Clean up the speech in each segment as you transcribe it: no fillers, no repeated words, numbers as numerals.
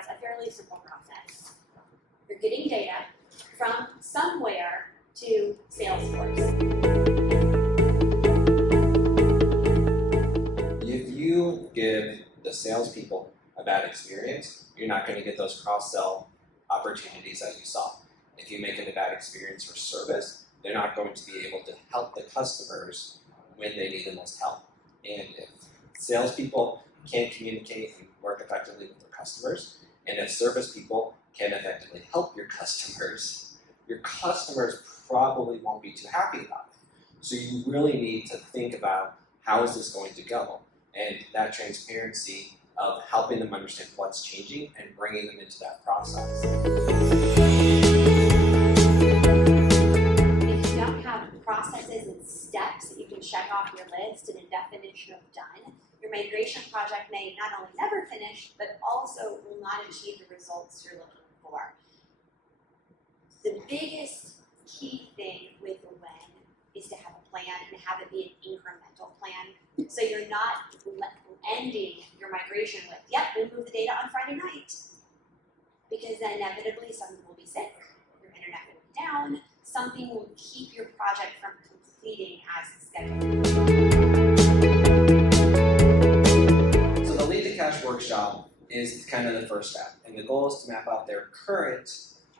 as a fairly simple process. You're getting data from somewhere to Salesforce. If you give the salespeople a bad experience, you're not going to get those cross-sell opportunities that you saw. If you make it a bad experience for service, they're not going to be able to help the customers when they need the most help. And if salespeople can't communicate and work effectively with their customers, and if service people can effectively help your customers probably won't be too happy about it. So you really need to think about how is this going to go, and that transparency of helping them understand what's changing and bringing them into that process. If you don't have processes and steps that you can check off your list and a definition of done, your migration project may not only never finish, but also will not achieve the results you're looking for. The biggest key thing with a win is to have a plan and have it be an incremental plan. So you're not ending your migration with, yep, we moved the data on Friday night. Because then inevitably something will be sick, your internet will be down, something will keep your project from completing as scheduled. So the lead to cash workshop is kind of the first step, and the goal is to map out their current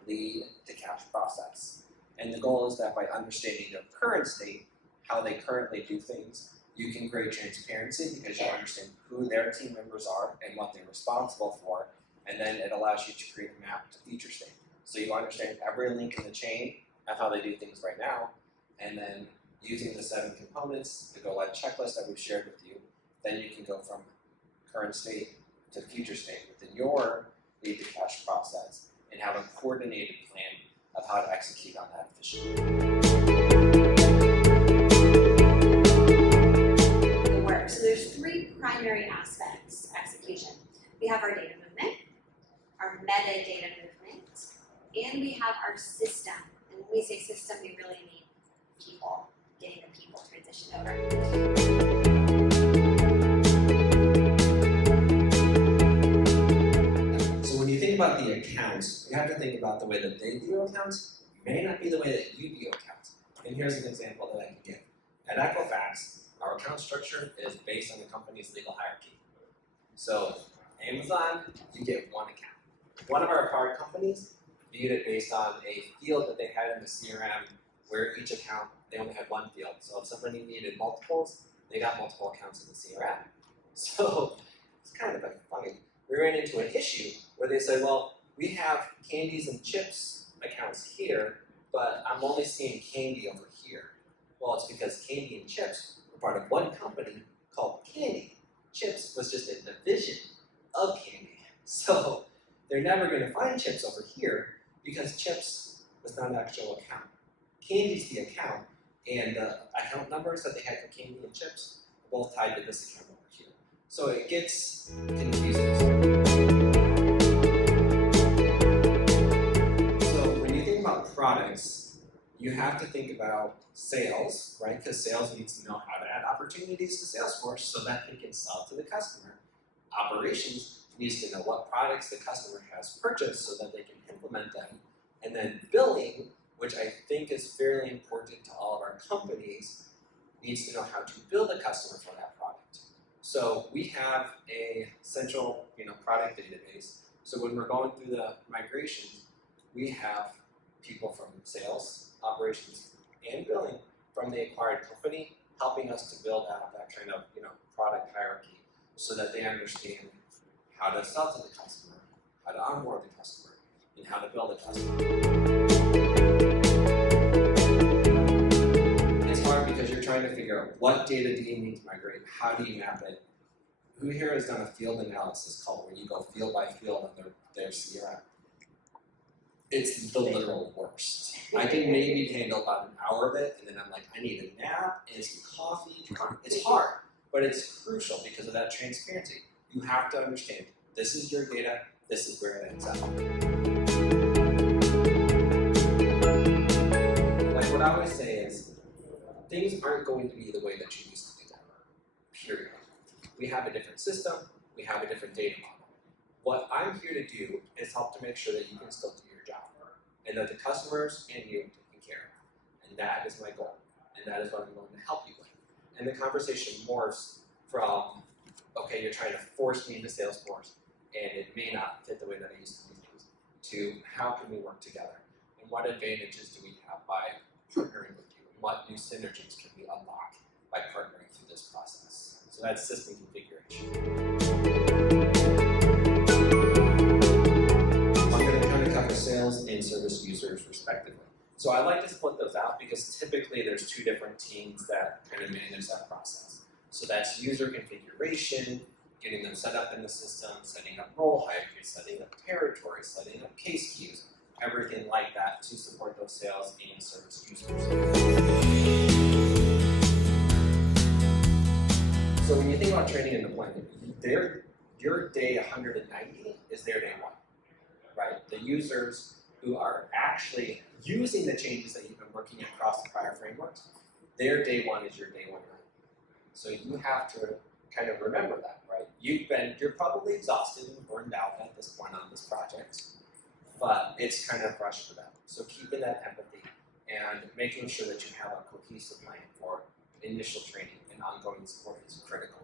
lead to cash process. And the goal is that by understanding their current state, how they currently do things, you can create transparency because you understand who their team members are and what they're responsible for, and then it allows you to create a map to future state. So you understand every link in the chain of how they do things right now, and then using the 7 components, the go-live checklist that we've shared with you, then you can go from current state to future state within your lead to cash process and have a coordinated plan of how to execute on that efficiently. It works. So there's 3 primary aspects to execution. We have our data movement, our metadata movement, and we have our system. And when we say system, we really mean people, getting the people transitioned over. About the accounts, you have to think about the way that they view accounts may not be the way that you view accounts. And here's an example that I can give. At Equifax, our account structure is based on the company's legal hierarchy. So Amazon, you get one account. One of our acquired companies viewed it based on a field that they had in the CRM where each account, they only had one field. So if somebody needed multiples, they got multiple accounts in the CRM. So it's kind of funny. We ran into an issue where they said, well, we have candies and chips accounts here, but I'm only seeing candy over here. Well, it's because candy and chips were part of one company called Candy. Chips was just a division of candy. So they're never going to find chips over here because chips was not an actual account. Candy's the account, and the account numbers that they had for candy and chips are both tied to this account over here. So it gets confusing. So when you think about products, you have to think about sales, right? Because sales needs to know how to add opportunities to Salesforce so that they can sell to the customer. Operations needs to know what products the customer has purchased so that they can implement them. And then billing, which I think is fairly important to all of our companies, needs to know how to bill the customer for that product. So we have a central, product database. So when we're going through the migrations, we have people from sales, operations, and billing from the acquired company helping us to build out that kind of, product hierarchy so that they understand how to sell to the customer, how to onboard the customer, and how to build the customer. It's hard because you're trying to figure out what data do you need to migrate, how do you map it. Who here has done a field analysis call where you go field by field on their CRM? It's the literal worst. I can maybe handle about an hour of it, and then I'm like, I need a nap and some coffee. It's hard, but it's crucial because of that transparency. You have to understand, this is your data, this is where it ends up. Like what I always say is, things aren't going to be the way that you used to do them, period. We have a different system, we have a different data model. What I'm here to do is help to make sure that you can still do your job, and that the customers and you are taken care of. And that is my goal, and that is what I'm going to help you with. And the conversation morphs from, okay, you're trying to force me into Salesforce, and it may not fit the way that I used to do things, to how can we work together, and what advantages do we have by partnering with you, and what new synergies can we unlock by partnering through this process. So that's system configuration. I'm going to kind of cover sales and service users respectively. So I like to split those out because typically there's two different teams that kind of manage that process. So that's user configuration, getting them set up in the system, setting up role hierarchies, setting up territories, setting up case queues, everything like that to support those sales and service users. So when you think about training and deployment, your day 190 is their day 1, right? The users who are actually using the changes that you've been working across the prior frameworks, their day 1 is your day 190. So you have to kind of remember that, right? You're probably exhausted and burned out at this point on this project, but it's kind of rushed for them. So keeping that empathy and making sure that you have a cohesive plan for initial training and ongoing support is critical.